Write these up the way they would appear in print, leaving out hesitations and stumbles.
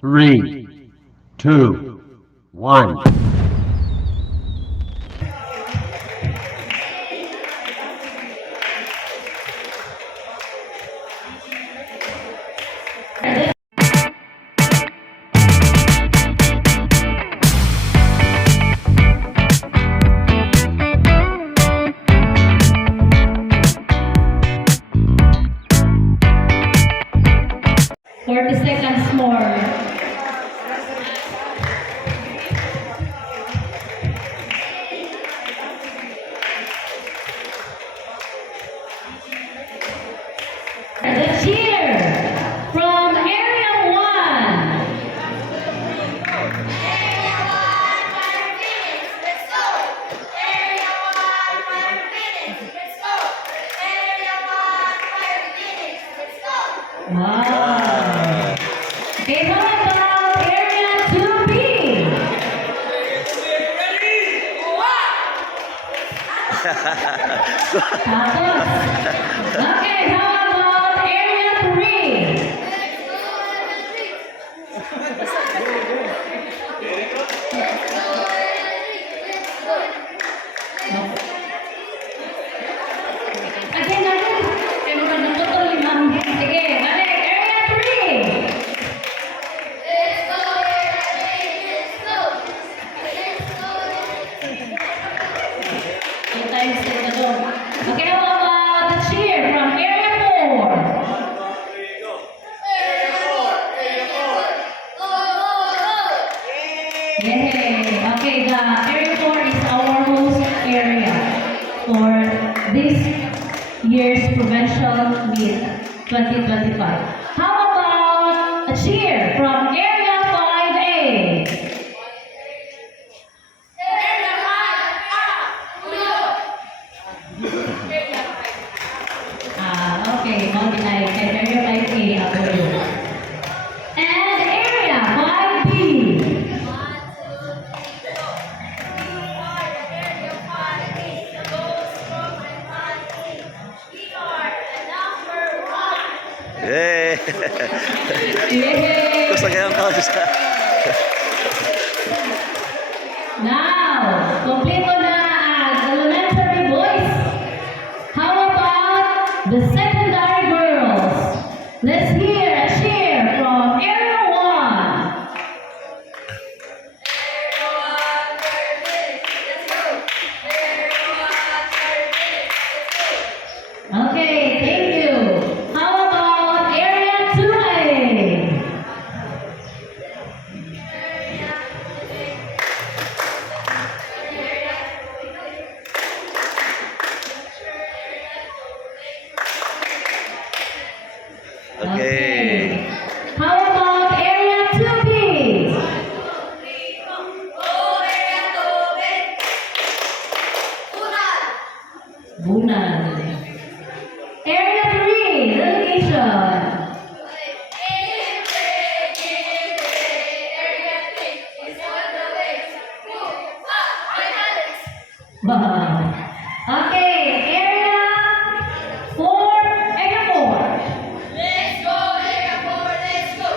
3, 2, 1. Seconds more. The cheer from Area 1. Area 1, 5 minutes, let's go. Area 1, 5 minutes, let's go. Area 1, 5 minutes, let's go. Wow. Okay, how about Area 2B? Tapos. Okay, how about Area 3? Again, kaya mo na putol limang. Sige, balik. Area 3. Let's go, Area 3, let's go. Let's go. Two times take the door. Okay, how about the cheer from Area 4? Area 4, Area 4. Go, go, go. Yay! Okay, the Area 4 is our host area for this year's provincial meet 2025. How about a cheer from Area 5A? Area 5, Uyo. Area 5. Okay, Mount Inay, kay Area 5A, ako yun. And Area 5B. 1, 2, 3, 4. You are the Area 5, the most strong and mighty. We are the number 1. Yay! Yay! Gusto kayong kaos sa... Now, kompleto na ang elementary boys. How about the secondary girls? Let's hear a cheer from Area 1. Area 1, 30 minutes, let's go. Area 1, 30 minutes, let's go. Okay, thank you. How about Area 2A? Okay. How about Area 2B? Go, Area 2, Unal. Bunan. Area 3, delegation. Area 3 is on the way. Move, up, finals. Bah. Okay, Area 4, Area 4. Let's go, Area 4, let's go.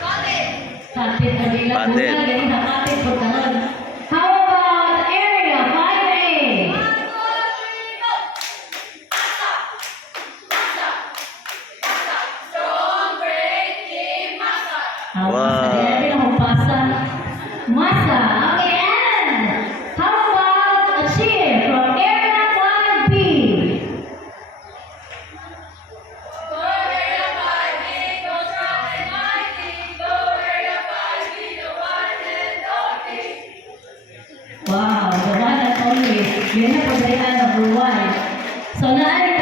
Kapit. Kapit na nila Kapit. bulan, ganyan na kapit po tanan. How about Area 5A? 1, 2, 3, go. Masa. Masa. Masa. Strong, great team, Masa. Wow. Wow. Masa, din ang humpasa. Masa. Okay, and how about a cheer from Area 5B? Go, Area 5, go strong and mighty. Go, Area 5, be the one and only. Wow, the one and only. Yun na pagdalihan number 1. So, naan